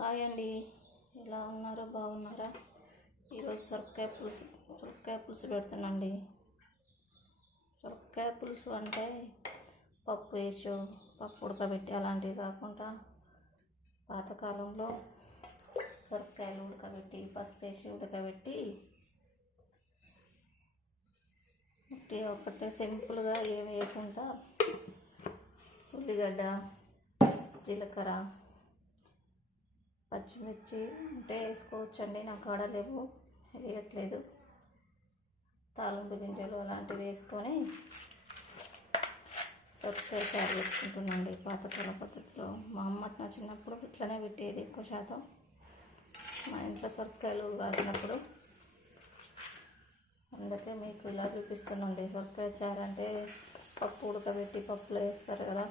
Hi అండి, ఎలా ఉన్నారు? బాగున్నారా? ఈరోజు సొరకాయ పులుసు పెడుతున్నాండి. సొరకాయ పులుసు అంటే పప్పు ఉడకబెట్టి అలాంటివి కాకుండా పాతకాలంలో సొరకాయలు ఉడకబెట్టి పసుపు వేసి ఉడకబెట్టి ఒకటే సింపుల్గా ఏం వేయకుండా ఉల్లిగడ్డ, జీలకర్ర, పచ్చిమిర్చి ఉంటే వేసుకోవచ్చండి. నాకు కాడ లేవు, వేయట్లేదు. తాలింపు గింజలు అలాంటివి వేసుకొని సొరకాయ చారు పెట్టుకుంటున్నాండి పాతకాల పద్ధతిలో. మా అమ్మ నా చిన్నప్పుడు ఇట్లనే పెట్టేది ఎక్కువ శాతం. మా ఇంట్లో సొరకాయలు కాసినప్పుడు అందుకే మీకు ఇలా చూపిస్తున్నాండి. సొరకాయ చారు అంటే పప్పు ఉడకబెట్టి పప్పులో వేస్తారు కదా.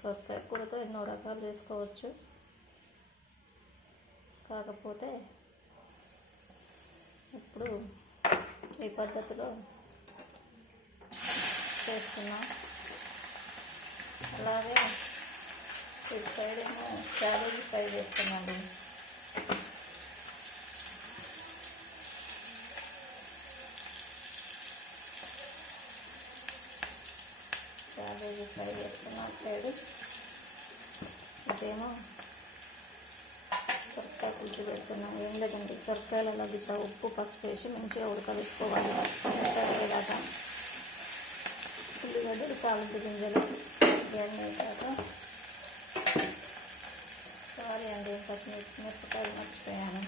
సొరకాయ కూరతో ఎన్నో రకాలు చేసుకోవచ్చు. కాకపోతే ఇప్పుడు ఈ పద్ధతిలో చేస్తున్నాం. అలాగే ఇటు సైడ్ ఏమో క్యాబేజీ ఫ్రై చేస్తున్నాండి. క్యాబేజీ ఫ్రై చేస్తున్నాం సైడ్. ఇదేమో సొరకాయ పులుసు పెడుతున్నాం. ఏం లేదండి, సొరకాయలు అలా గిట్ట ఉప్పు పసుపు వేసి మంచిగా ఉడకబెట్టుకోవాలి. ఉడకబెట్టాక ఉల్లిగడ్డలు, తాలింపు గింజలు ఇవన్నీ వేసాక సారీ అండి, మిరపకాయలు మర్చిపోయాను.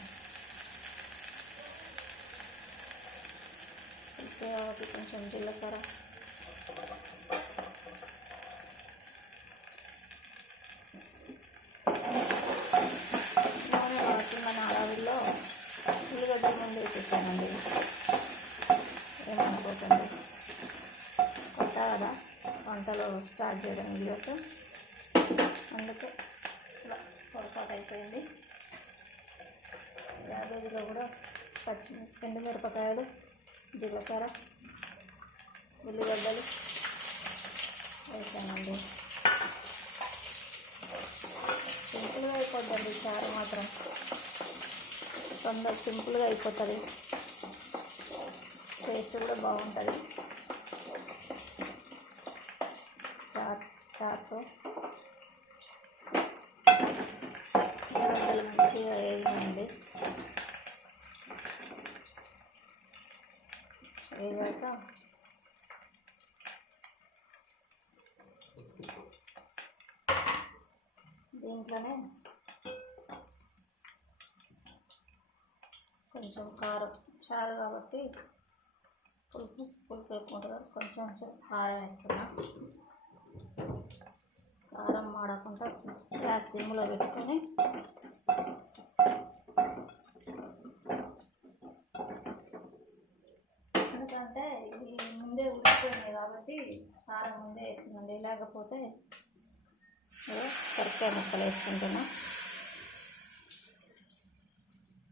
కాబట్టి కొంచెం జీలకర్ర, ఉల్లిగడ్డలు ముందు వేసేసానండి. ఏమనుకోకండి, కొత్త కదా వంటలు స్టార్ట్ చేయడం వీడియోస్, అందుకే ఇలా పొరపాటు అయిపోయింది. క్యాబేజీలో కూడా ఎండుమిరపకాయలు, జీలకర్ర, ఉల్లిగడ్డలు వేసానండి. సింపుల్గా అయిపోద్దండి చారు మాత్రం, తొందర సింపుల్గా అయిపోతుంది. టేస్ట్ కూడా బాగుంటుంది. చారుతో ఉల్లిగడ్డలు మంచిగా వేయండి. వేగాక దీంట్లోనే కొంచెం కారం, చారు కాబట్టి పులుపు ఎక్కువ ఉంటుంది. కొంచెం కారం వేస్తున్నా. కారం మాడకుండా గ్యాస్ సిమ్లో పెట్టుకొని ఎందుకంటే ఇది ముందే ఉడికిపోయింది కాబట్టి కారం ముందే వేస్తుందండి. లేకపోతే సొరకాయ ముక్కలు వేసుకుంటున్నా.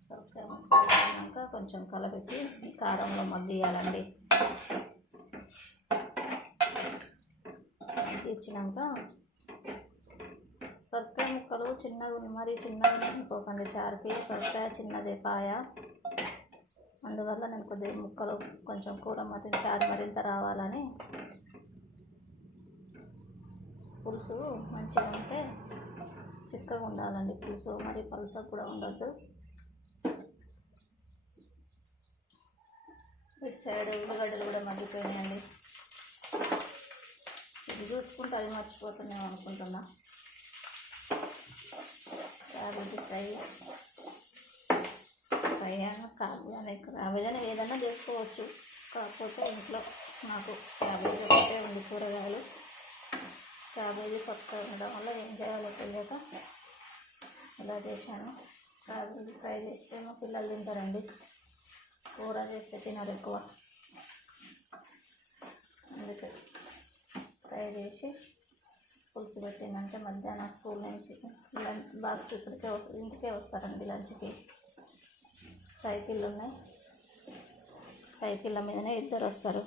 సొరకాయ ముక్కలు వేసినాక కొంచెం కలబెట్టి కారంలో మగ్గియాలండి. ఇచ్చినాక సొరకాయ ముక్కలు మరీ చిన్నగా అనుకోకండి. చారుకి సొరకాయ చిన్నదే కాయ, అందువల్ల నేను కొద్దిగా ముక్కలు కొంచెం కూర చారు మరింత రావాలని. పులుసు మంచిగా ఉంటే చిక్కగా ఉండాలండి పులుసు, మరి పలుసగా కూడా ఉండద్దు. ఇటు సైడ్ ఉల్లిగడ్డలు కూడా మగ్గిపోయినాయండి. ఇది చూసుకుంటే అది మర్చిపోతున్నాం అనుకుంటున్నా. క్యాబేజీ ఫ్రై క్యాబేజీ అని ఏదైనా చేసుకోవచ్చు. కాకపోతే ఇంట్లో నాకు క్యాబేజీ ఒకటే ఉంది. కూరగాయలు క్యాబేజీ సొక్క ఉండడం వల్ల ఏం చేయాలో తెలియక ఇలా చేశాను. క్యాబేజీ ఫ్రై చేస్తే మా పిల్లలు తింటారండి. కూర చేస్తే తినరు ఎక్కువ, అందుకే ఫ్రై చేసి పులుసు పెట్టిందంటే మధ్యాహ్నం స్కూల్ నుంచి లంచ్ బాక్స్ ఇంటికే వస్తారండి లంచ్కి. సైకిళ్ళు ఉన్నాయి, సైకిళ్ళ మీదనే ఇద్దరు వస్తారు.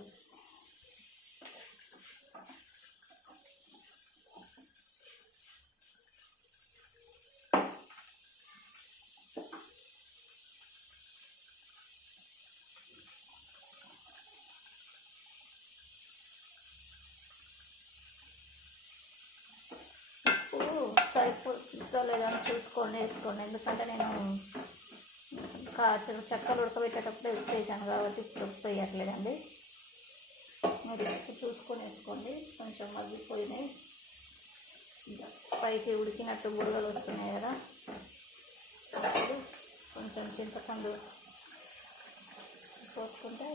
వేసుకోండి, ఎందుకంటే నేను చెక్కలు ఉడకబెట్టేటప్పుడు ఉప్పు వేసాను కాబట్టి ఇప్పుడు ఉప్పు వేయట్లేదండి. మీరు ఉప్పు చూసుకొని వేసుకోండి. కొంచెం మగ్గిపోయినాయి, పైకి ఉడికినట్టు బుడగలు వస్తున్నాయి కదా, అప్పుడు కొంచెం చింతపండు పోసుకుంటే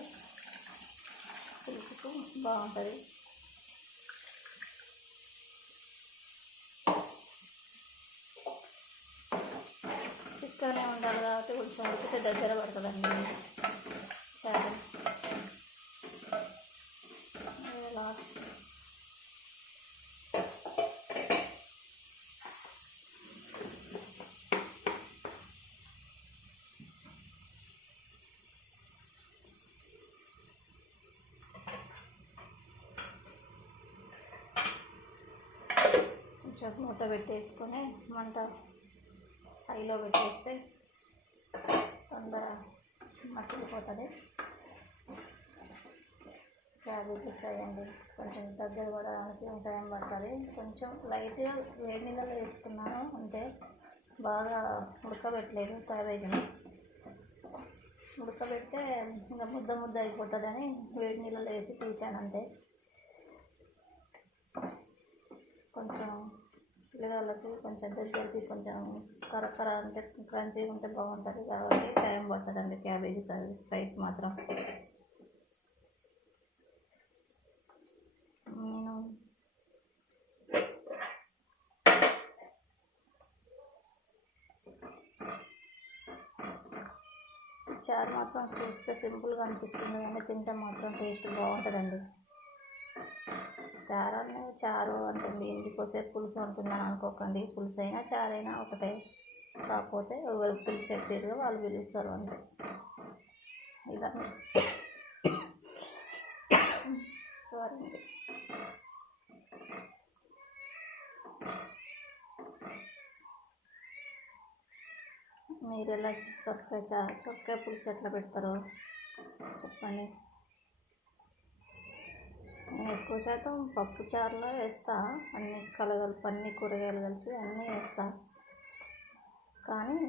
పులుసుకు బాగుంటుంది. చిక్కగానే ఉండాలి కాబట్టి కొంచెం ఉడికితే దగ్గర పడుతుందండి చాలా. కొంచెం మూత పెట్టేసుకొని మంట హైలో పెట్టేస్తే తొందర మట్టిపోతుంది. క్యాబేజీ ఫ్రై అండి, కొంచెం దగ్గర పడడానికి టైం పడుతుంది. కొంచెం లైట్గా వేడి నీళ్ళలో వేసుకున్నాను అంతే, బాగా ఉడకబెట్టలేదు. క్యాబేజీని ఉడకబెడితే ఇంకా ముద్ద ముద్ద అయిపోతుందని వేడి నీళ్ళలో వేసి తీసాను అంతే. కొంచెం పిల్లగాళ్ళకి కొంచెం దగ్గరికి కొంచెం కరకర అంటే క్రంచీగా ఉంటే బాగుంటుంది కాబట్టి టైం పడుతుందండి క్యాబేజీ ఫ్రైకి మాత్రం. నేను చారు మాత్రం చూస్తే సింపుల్గా అనిపిస్తుంది కానీ తింటే మాత్రం టేస్ట్ బాగుంటుందండి. చారు అంటుంది, ఎందుకోసేపు పులుసు అంటుందని అనుకోకండి. పులుసు అయినా చారైనా ఒకటే, కాకపోతే ఎవరు పిలిచే తీరుగా వాళ్ళు పిలుస్తారు అంతే. ఇలా సారీ అండి. మీరు ఎలా చొక్కాయ పులుసు ఎట్లా పెడతారో చెప్పండి. నేను ఎక్కువ శాతం పప్పు చారులో వేస్తా, అన్ని కలగలిపి అన్ని కూరగాయలు కలిసి అన్నీ వేస్తా. కానీ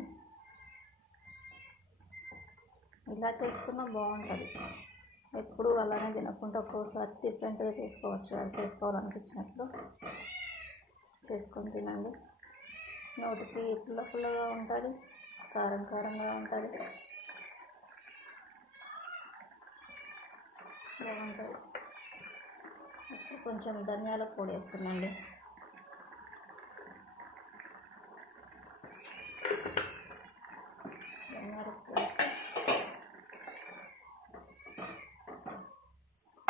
ఇలా చేసుకున్నా బాగుంటుంది. ఎప్పుడు అలానే తినకుండా ఒక్కోసారి డిఫరెంట్గా చేసుకోవచ్చు. అది చేసుకోవాలనిపించినప్పుడు చేసుకొని తినండి. నోటికి పుల్ల పుల్లగా ఉంటుంది, కారం కారంగా ఉంటుంది, బాగుంటుంది. కొంచెం ధనియాల పొడి వేస్తున్నాండి. ధనియాల పొడి వేసి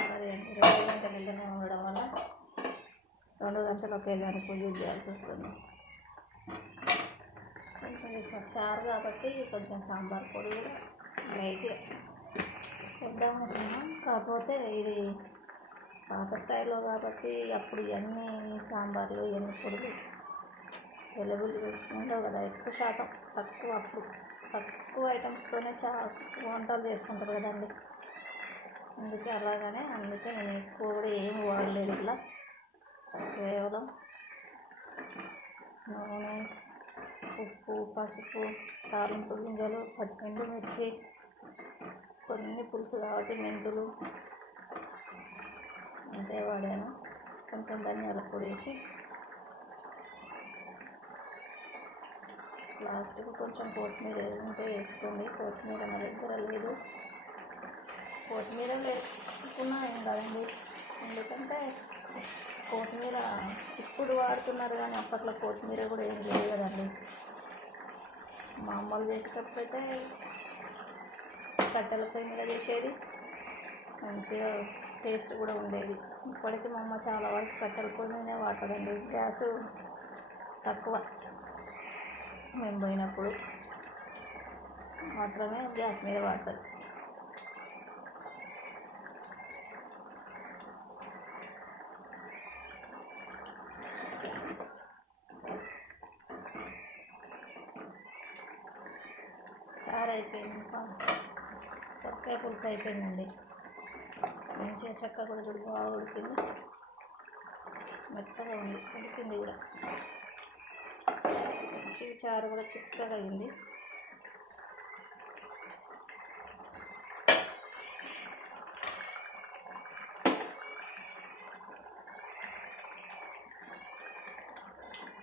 మరి 2 గంటలు ఇళ్ళనే ఉండడం వల్ల 2 గంటలు ఒకేదానికి యూజ్ చేయాల్సి వస్తుంది. కొంచెం చారు కాబట్టి కొంచెం సాంబార్ పొడి కూడా లైట్గా వేద్దామనుకున్నాం. కాకపోతే ఇది పాత స్టైల్లో కాబట్టి అప్పుడు ఇవన్నీ సాంబార్లు ఇవన్నీ పొడులు అవైలబుల్ ఉండవు కదా, ఎక్కువ శాతం తక్కువ ఐటమ్స్తోనే వంటలు చేసుకుంటారు కదండి. అందుకే నేను ఎక్కువ కూడా ఏమి వాడలేదు. ఇట్లా కేవలం నూనె, ఉప్పు, పసుపు, తాలింపు గింజలు, ఎండుమిర్చి, కొన్ని పులుసు కాబట్టి మెంతులు అంతే వాడాను. కొంచెం ధనియాల పొడి వేసి లాస్ట్కి కొంచెం కొత్తిమీర ఉంటే వేసుకోండి. కొత్తిమీర నా దగ్గర లేదు, కొత్తిమీర లేకున్నా ఏం కాదండి. ఎందుకంటే కొత్తిమీర ఇప్పుడు వాడుతున్నారు కానీ అప్పట్లో కొత్తిమీర కూడా ఏం లేదు కదండి. మా అమ్మలు చేసేటప్పుడు అయితే కట్టెల పొయ్యి మీద చేసేది, మంచిగా టేస్ట్ కూడా ఉండేది. ఇప్పటికీ మా అమ్మ చాలా వరకు కట్టెల పొయ్యి మీదనే వాడుతుందండి. గ్యాస్ తక్కువ, మేము పోయినప్పుడు మాత్రమే గ్యాస్ మీద వాడుతుంది. చారు అయిపోయింది, సొరకాయ పులుసు అయిపోయిందండి. మంచిగా చెక్క కూడా బాగా ఉడికింది, మెత్తగా ఉంది, ఉడికింది కూడా. చారు కూడా చిక్కగా అయింది.